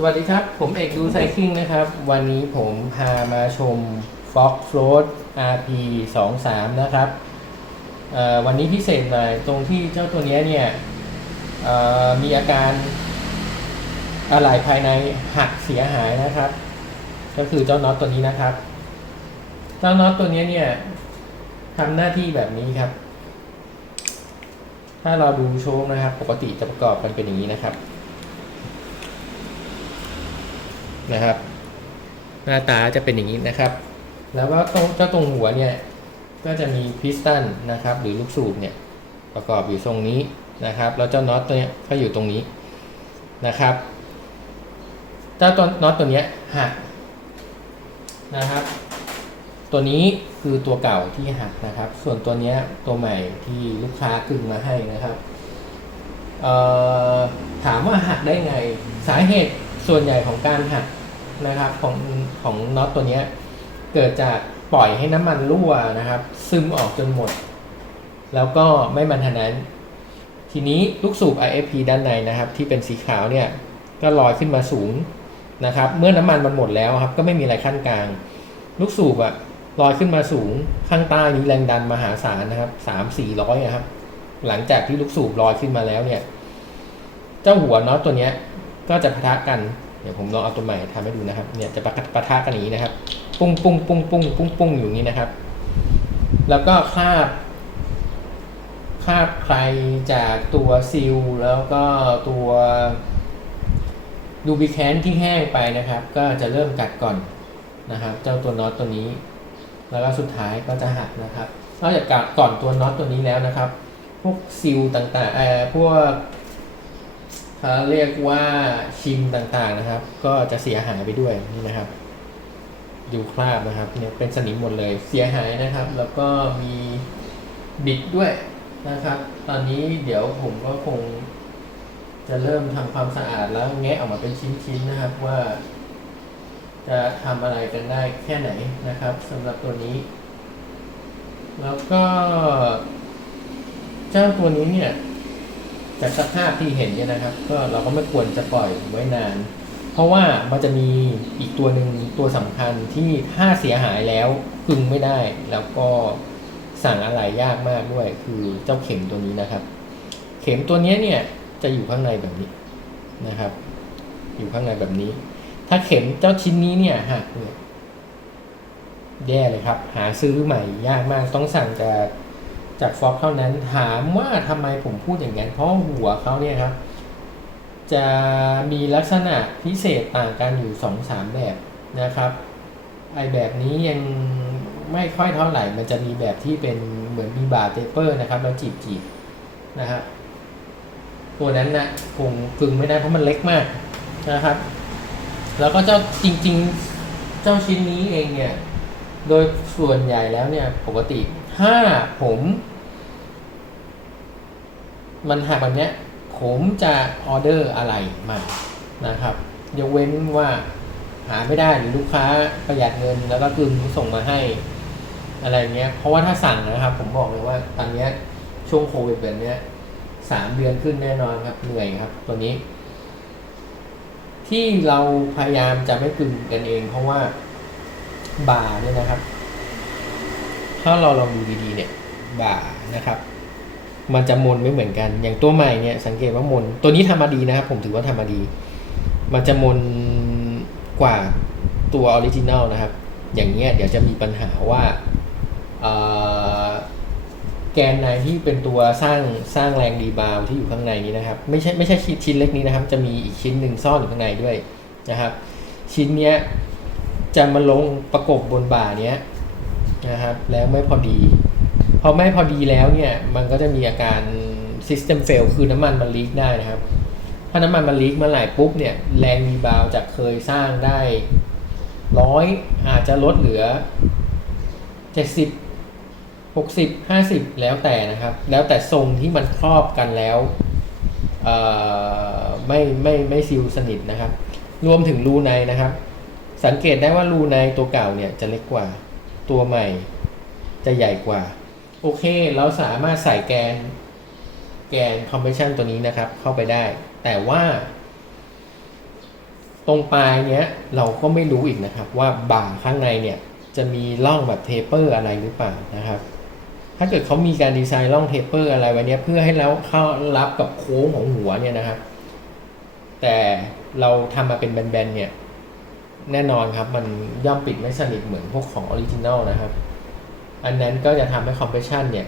สวัสดีครับ ผมเอกดูไซคิงนะครับ วันนี้ผมพามาชม Fox Float RP 2 3นะครับ วันนี้พิเศษหน่อยตรงที่เจ้าตัวเนี้ยเนี่ยมีอาการอะไหล่ภายในหักเสียหายนะครับ ก็คือเจ้าน็อตตัวนี้นะครับ เจ้าน็อตตัวเนี้ยเนี่ยทำหน้าที่แบบนี้ครับ ถ้าเราดูโชว์นะครับ ปกติจะประกอบกันเป็นอย่างนี้นะครับ นะครับ หน้าตาจะเป็นอย่างนี้นะครับ แล้วก็ตรงเจ้าตรงหัวเนี่ยก็จะมีพิสตันนะครับ หรือลูกสูบเนี่ยประกอบอยู่ตรงนี้นะครับ แล้วเจ้าน็อตตัวเนี้ยก็อยู่ตรงนี้นะครับ เจ้าตัวน็อตตัวเนี้ยหักนะครับ ตัวนี้คือตัวเก่าที่หักนะครับ ส่วนตัวเนี้ยตัวใหม่ที่ลูกค้ากึ่งมาให้นะครับถามว่าหักได้ไง สาเหตุส่วนใหญ่ของการหัก นะครับของของน็อตตัวนี้เกิดจากปล่อยให้น้ำมันรั่วนะครับ ซึมออกจนหมด แล้วก็ไม่มันทนั้น ทีนี้ลูกสูบ IFP ด้านในนะครับ ที่เป็นสีขาวเนี่ยก็ลอยขึ้นมาสูงนะครับ เมื่อน้ำมันมันหมดแล้วครับ ก็ไม่มีอะไรขั้นกลาง ลูกสูบอะลอยขึ้นมาสูงข้างใต้นี้แรงดันมหาศาลนะครับสามสี่ร้อยนะครับ หลังจากที่ลูกสูบลอยขึ้นมาแล้วเนี่ย เจ้าหัวน็อตตัวเนี้ย ก็จะปะทะกัน ดี๋ยวผมลองเอาตัวใหม่ทำให้ดูนะครับ เนี่ยจะปะปะทะกันอย่างนี้นะครับ ปุ้งปุ้งปุ้งปุ้งปุ้งปุ้งอยู่นี้นะครับ แล้วก็คาบคาบใครจากตัวซิลแล้วก็ตัวดูบิแคนที่แห้งไปนะครับ ก็จะเริ่มกัดก่อนนะครับ เจ้าตัวน็อตตัวนี้ แล้วก็สุดท้ายก็จะหักนะครับนอกจากกัดก่อนตัวน็อตตัวนี้แล้วนะครับ พวกซิลต่างๆเออพวก เขาเรียกว่าชิมต่างๆนะครับ ก็จะเสียหายไปด้วยนี่นะครับดูคราบนะครับเนี่ยเป็นสนิมหมดเลยเสียหายนะครับ แล้วก็มีบิดด้วยนะครับ ตอนนี้เดี๋ยวผมก็คง จะเริ่มทำความสะอาดแล้วแงะออกมาเป็นชิ้นๆนะครับว่า จะทำอะไรกันได้แค่ไหนนะครับสำหรับตัวนี้ แล้วก็ เจ้าตัวนี้เนี่ย จากสภาพที่เห็นเนี่ยนะครับ ก็เราก็ไม่ควรจะปล่อยไว้นาน เพราะว่ามันจะมีอีกตัวหนึ่งตัวสำคัญที่ถ้าเสียหายแล้วพึงไม่ได้ แล้วก็สั่งอะไรยากมากด้วย คือเจ้าเข็มตัวนี้นะครับ เข็มตัวนี้เนี่ยจะอยู่ข้างในแบบนี้นะครับ อยู่ข้างในแบบนี้ ถ้าเข็มเจ้าชิ้นนี้เนี่ยหักเนี่ยแย่เลยครับ หาซื้อใหม่ยากมากต้องสั่งจาก จากฟอกเท่านั้นถามว่าทำไมผมพูดอย่างนั้นเพราะหัวเขาเนี่ยครับ จะมีลักษณะพิเศษต่างกันอยู่สองสามแบบนะครับไอแบบนี้ยังไม่ค่อยเท่าไหร่ มันจะมีแบบที่เป็นเหมือนมีบาร์เตเปอร์นะครับแล้วจีบจีบนะครับตัวนั้นนะคงกึงไม่ได้เพราะมันเล็กมากนะครับ แล้วก็เจ้าจริง ๆ เจ้าชิ้นนี้เองเนี่ย โดยส่วนใหญ่แล้วเนี่ยปกติ ถ้าผม มันหักแบบเนี้ยผมจะออเดอร์อะไรมานะครับยกเว้นว่าหาไม่ได้หรือลูกค้าประหยัดเงินแล้วก็คืนส่งมาให้อะไรเงี้ย เพราะว่าถ้าสั่งนะครับ ผมบอกเลยว่าตอนเนี้ยช่วงโควิดแบบเนี้ยสามเดือนขึ้นแน่นอนครับเหนื่อยครับ ตัวนี้ ที่เราพยายามจะไม่กึ่งกันเอง เพราะว่าบาร์เนี่ยนะครับ ถ้าเราลองดูดีๆเนี่ยบ่านะครับ มันจะมนไม่เหมือนกัน อย่างตัวใหม่เนี่ยสังเกตว่ามน ตัวนี้ทำมาดีนะครับผมถือว่าทำมาดี มันจะมนกว่าตัวออริจินัลนะครับ อย่างเงี้ยเดี๋ยวจะมีปัญหาว่าแกนในที่เป็นตัวสร้างสร้างแรงดีบาวที่อยู่ข้างในนี้นะครับ ไม่ใช่ไม่ใช่ชิ้นชิ้นเล็กนี้นะครับ จะมีอีกชิ้นหนึ่งซ่อนอยู่ข้างในด้วยนะครับ ชิ้นเนี้ยจะมาลงประกบบนบ่าเนี้ย นะครับแล้วไม่พอดี พอไม่พอดีแล้วเนี่ยมันก็จะมีอาการ system fail คือน้ำมันมันลีกได้นะครับ ถ้าน้ำมันมันลีกเมื่อไหร่ปุ๊บเนี่ยแรงรีบาวจากเคยสร้างได้ร้อยอาจจะลดเหลือเจ็ดสิบหกสิบห้าสิบแล้วแต่นะครับ แล้วแต่ทรงที่มันครอบกันแล้วเอ่ไม่ไม่ไม่ซิลสนิทนะครับ รวมถึงรูในนะครับ สังเกตได้ว่ารูในตัวเก่าเนี่ยจะเล็กกว่า ตัวใหม่ จะใหญ่กว่า โอเค เราสามารถใส่แกน แกนคอมเพรสชันตัวนี้นะครับ เข้าไปได้ แต่ว่า ตรงปลายเนี้ย เราก็ไม่รู้อีกนะครับ ว่าบ่าข้างในเนี่ย จะมีร่องแบบเทปเปอร์อะไรหรือเปล่านะครับถ้าเกิดเขามีการดีไซน์ร่องเทปเปอร์อะไรไว้เนี้ยเพื่อให้แล้วเข้ารับกับโค้งของหัวเนี่ยนะครับ แต่เราทำมาเป็นแบนๆเนี่ย แน่นอนครับ มันย่อมปิดไม่สนิทเหมือนพวกของออริจินอลนะครับ อันนั้นก็จะทำให้คอมเพรสชันเนี่ย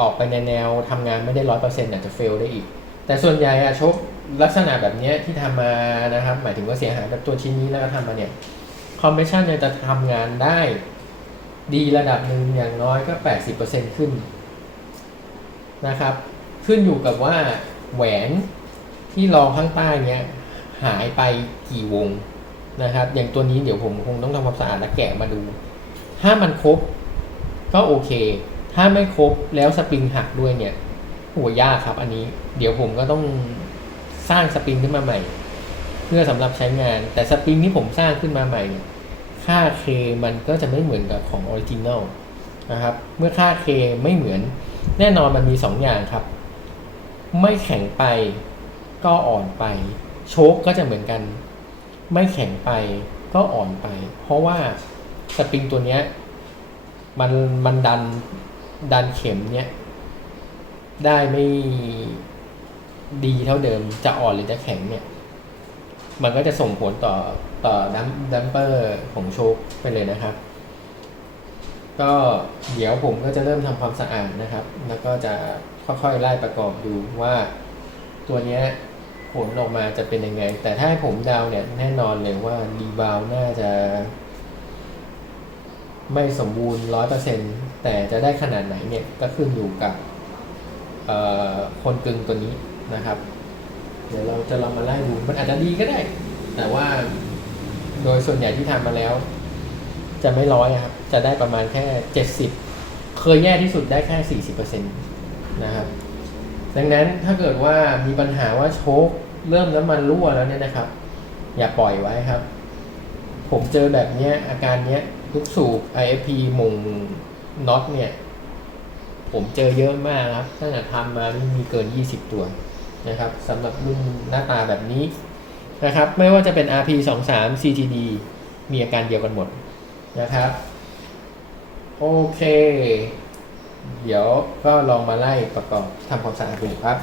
ออกไปในแนวทำงานไม่ได้ร้อยเปอร์เซ็นต์อาจจะเฟลได้อีก แต่ส่วนใหญ่อะชคลักษณะแบบนี้ที่ทำมานะครับ หมายถึงว่าเสียหายแบบตัวชิ้นนี้แล้วก็ทำมาเนี่ยคอมเพรสชันเนี่ยจะทำงานได้ดีระดับหนึ่งอย่างน้อยก็ 80%ขึ้นนะครับ ขึ้นอยู่กับว่าแหวนที่รองข้างใต้เนี้ยหายไปกี่วง นะครับ อย่างตัวนี้เดี๋ยวผมคงต้องทำความสะอาดและแกะมาดู ถ้ามันครบ ก็โอเค ถ้าไม่ครบแล้วสปริงหักด้วยเนี่ยหัวยากครับอันนี้ เดี๋ยวผมก็ต้องสร้างสปริงขึ้นมาใหม่ เพื่อสำหรับใช้งาน แต่สปริงที่ผมสร้างขึ้นมาใหม่ ค่าเคมันก็จะไม่เหมือนกับของออริจินอลนะครับ เมื่อค่าเคไม่เหมือน แน่นอนมันมีสองอย่างครับ ไม่แข็งไปก็อ่อนไป โชคก็จะเหมือนกัน ไม่แข็งไปก็อ่อนไป เพราะว่าสปริงตัวเนี้ยมันมันดันดันเข็มเนี้ยได้ไม่ดีเท่าเดิมจะอ่อนหรือจะแข็งเนี่ย มันก็จะส่งผลต่อต่อดัมดัมเปอร์ของโชคไปเลยนะครับ ก็เดี๋ยวผมก็จะเริ่มทำความสะอาดนะครับ แล้วก็จะค่อยๆไล่ประกอบดูว่าตัวเนี้ย ผลออกมาจะเป็นยังไง แต่ถ้าให้ผมเดาวเนี่ยแน่นอนเลยว่ารีบาวน่าจะ ไม่สมบูรณ์ร้อยเปอร์เซ็นแต่จะได้ขนาดไหนเนี่ยก็ขึ้นอยู่กับคนกึงตัวนี้นะครับ เดี๋ยวเราจะลองมาไล่ดูมันอาจจะดีก็ได้ แต่ว่าโดยส่วนใหญ่ที่ทำมาแล้ว จะไม่ร้อยครับ จะได้ประมาณแค่เจ็ดสิบเคยแย่ที่สุดได้แค่สี่สิบเปอร์เซ็นต์นะครับดังนั้นถ้าเกิดว่ามีปัญหาว่าโชค เริ่มน้ำมันรั่วแล้วเนี่ยนะครับ อย่าปล่อยไว้ครับ ผมเจอแบบเนี้ยอาการเนี้ยทุกสูบ IFP มุงน็อตเนี่ย ผมเจอเยอะมากครับตั้งแต่ทำมานี่มีเกิน 20 ตัวนะครับสำหรับรุ่นหน้าตาแบบนี้นะครับ ไม่ว่าจะเป็น RP 2 3 CTD มีอาการเดียวกันหมดนะครับ โอเค เดี๋ยวก็ลองมาไล่ประกอบทำความสะอาดดูครับ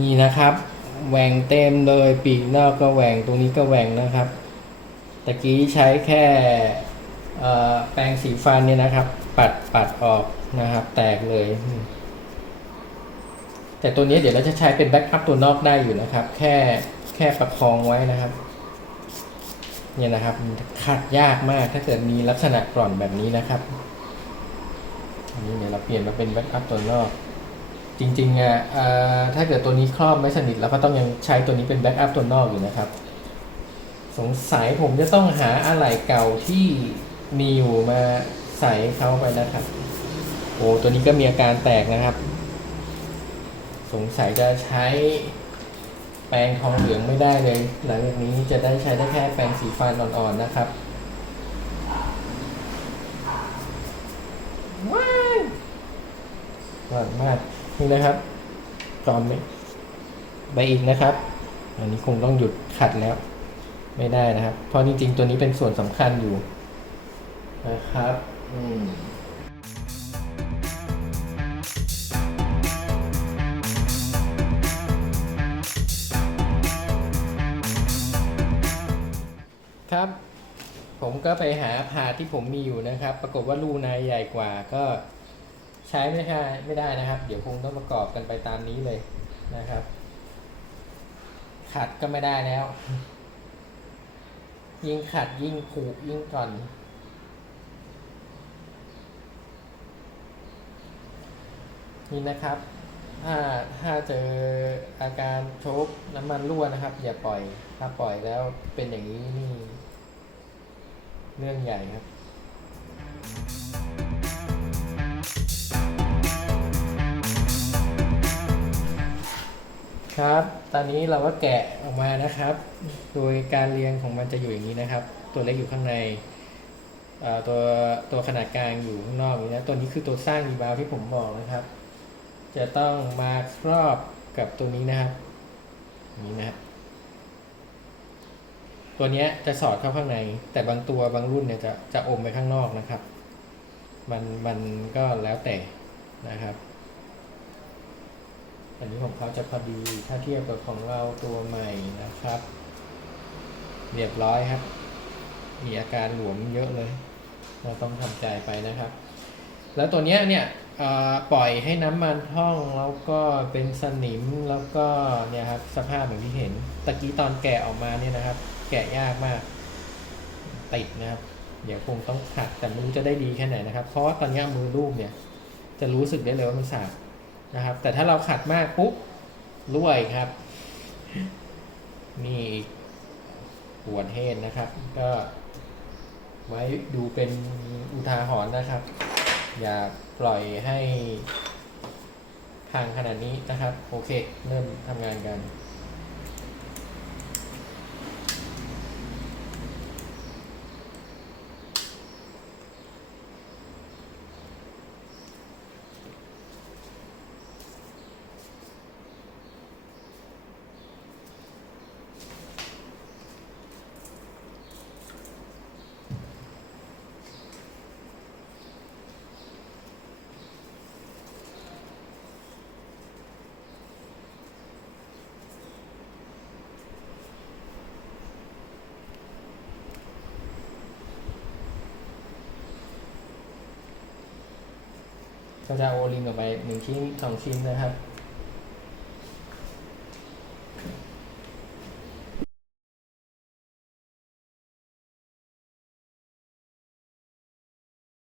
นี่นะครับแหว่งเต็มเลยปีกนอกก็แหว่งตรงนี้ก็แหว่งนะครับตะกี้ใช้แค่แปรงสีฟันเนี่ยนะครับ ปัดปัดออกนะครับ แตกเลย แต่ตัวนี้เดี๋ยวเราจะใช้เป็นแบ็กอัพตัวนอกได้อยู่นะครับ แค่แค่ประคองไว้นะครับเนี่ยนะครับขัดยากมากถ้าเกิดมีลักษณะกร่อนแบบนี้นะครับอันนี้เดี๋ยวเราเปลี่ยนมาเป็นแบ็กอัพตัวนอก จริงๆอะถ้าเกิดตัวนี้ครอบไม่สนิทเราก็ต้องยังใช้ตัวนี้เป็นแบ็กอัพตัวนอกอยู่นะครับ สงสัยผมจะต้องหาอะไหล่เก่าที่มีอยู่มาใส่เข้าไปนะครับ โอ้ตัวนี้ก็มีอาการแตกนะครับ สงสัยจะใช้แปรงทองเหลืองไม่ได้เลย หลังจากนี้จะได้ใช้ได้แค่แปรงสีฟันอ่อนๆนะครับว้ายหวานมาก นี่นะครับตอนไปไปอีกนะครับ อันนี้คงต้องหยุดขัดแล้ว ไม่ได้นะครับ เพราะจริงๆตัวนี้เป็นส่วนสำคัญอยู่นะครับอืมครับ ผมก็ไปหาพาที่ผมมีอยู่นะครับ ปรากฏว่าลูนายใหญ่กว่าก็ ใช้ไม่ได้ไม่ได้นะครับ เดี๋ยวคงต้องประกอบกันไปตามนี้เลยนะครับ ขัดก็ไม่ได้แล้ว ยิ่งขัดยิ่งผุยิ่งก่อน นี่นะครับ ถ้าถ้าเจออาการชกน้ำมันรั่วนะครับ อย่าปล่อย ถ้าปล่อยแล้วเป็นอย่างนี้นี่ เรื่องใหญ่ครับ ครับ ตอนนี้เราก็แกะออกมานะครับ โดยการเรียงของมันจะอยู่อย่างนี้นะครับ ตัวเล็กอยู่ข้างในตัวตัวขนาดกลางอยู่ข้างนอกอย่างนี้นะ ตัวนี้คือตัวสร้างรีบาวที่ผมบอกนะครับ จะต้องมาครอบกับตัวนี้นะครับนี้นะครับตัวเนี้ยจะสอดเข้าข้างใน แต่บางตัวบางรุ่นเนี่ยจะจะอมไปข้างนอกนะครับ มันมันก็แล้วแต่นะครับ อันนี้ของเขาจะพอดีถ้าเทียบกับของเราตัวใหม่นะครับ เรียบร้อยครับ มีอาการหลวมเยอะเลย เราต้องทำใจไปนะครับ แล้วตัวเนี้ยเนี่ยปล่อยให้น้ำมันท่องแล้วก็เป็นสนิมแล้วก็เนี่ยครับสภาพเหมือนที่เห็นตะกี้ตอนแกะออกมาเนี่ยนะครับ แกะยากมากติดนะครับ เดี๋ยวคงต้องขัดแต่ไม่รู้จะได้ดีแค่ไหนนะครับ เพราะตอนนี้มือลูกเนี่ย จะรู้สึกได้เลยว่ามันสาบ นะครับ แต่ถ้าเราขัดมากปุ๊บรั่วอีกครับ นี่ปวดเฮนนะครับ ก็ไว้ดูเป็นอุทาหรณ์นะครับ อย่าปล่อยให้พังขนาดนี้นะครับ โอเค เริ่มทำงานกัน ก็จะเอาโอลิงออกไปหนึ่งชิ้นสองชิ้นนะครับ